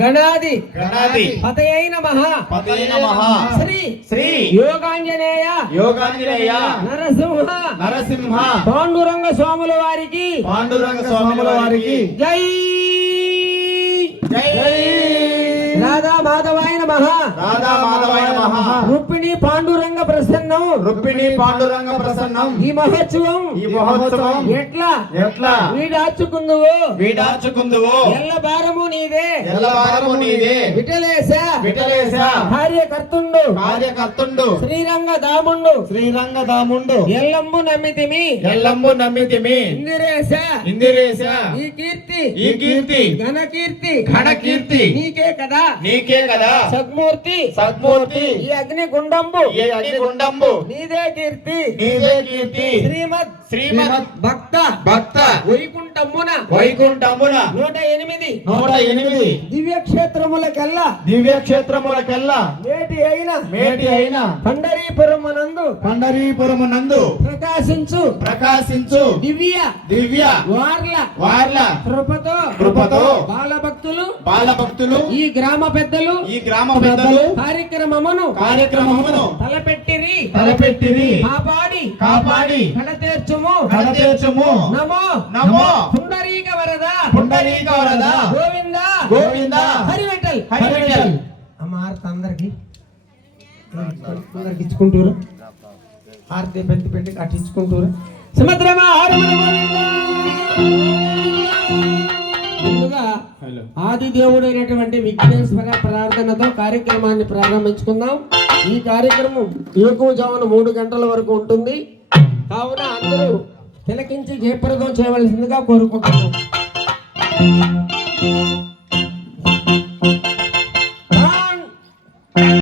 గణాది గణాది పతయే నమః పతయే నమః శ్రీ శ్రీ యోగాంజనేయ యోగాంజనేయ నరసింహ నరసింహ పాండురంగ స్వాముల వారికి పాండురంగ స్వాముల వారికి జై జై రాధా మాధవాయ నమః రాధా మాధవాయ నమః రుక్మిణి పాండురంగ ప్రసన్నం రుక్మిణి పాండురంగ ప్రసన్నం ఈ మహోత్సవం ఎట్లా వీడార్చుకుందువో ఎల్ల భారము నీదే విఠలేశ కార్యకర్తుండు శ్రీరంగ దాముండు ఎల్లంబు నమ్మితిమి ఇందిరేశ ఈ కీర్తి ఘనకీర్తి నీకే కదా సద్మూర్తి ఈ అగ్నిగుండంబు నీదే కీర్తి శ్రీమద్ భక్త వైకుంఠమున 108 దివ్యక్షేత్రములకెల్లా మేటి అయిన పండరీపురమునందు ప్రకాశించు దివ్య వార్ల కృపతో బాలభక్తులు ఈ గ్రామ పెద్దలు కార్యక్రమమును తలపెట్టిరి కాపాడి కడతేర్చుము నమో పుండరీక వరద గోవింద హరివిఠల్ అమ్మ ఆర్త అందరికి ఇచ్చుకుంటారు ఆర్తి పెట్టి కట్టించుకుంటారు సుభద్రమా ముందుగా ఆది దేవుడైనటువంటి విఘ్నేశ్వర ప్రార్థనతో కార్యక్రమాన్ని ప్రారంభించుకుందాం. ఈ కార్యక్రమం ఏకువజామున 3 గంటల వరకు ఉంటుంది కావున అందరూ తిలకించి జయప్రదం చేయవలసిందిగా కోరుకుంటున్నాం.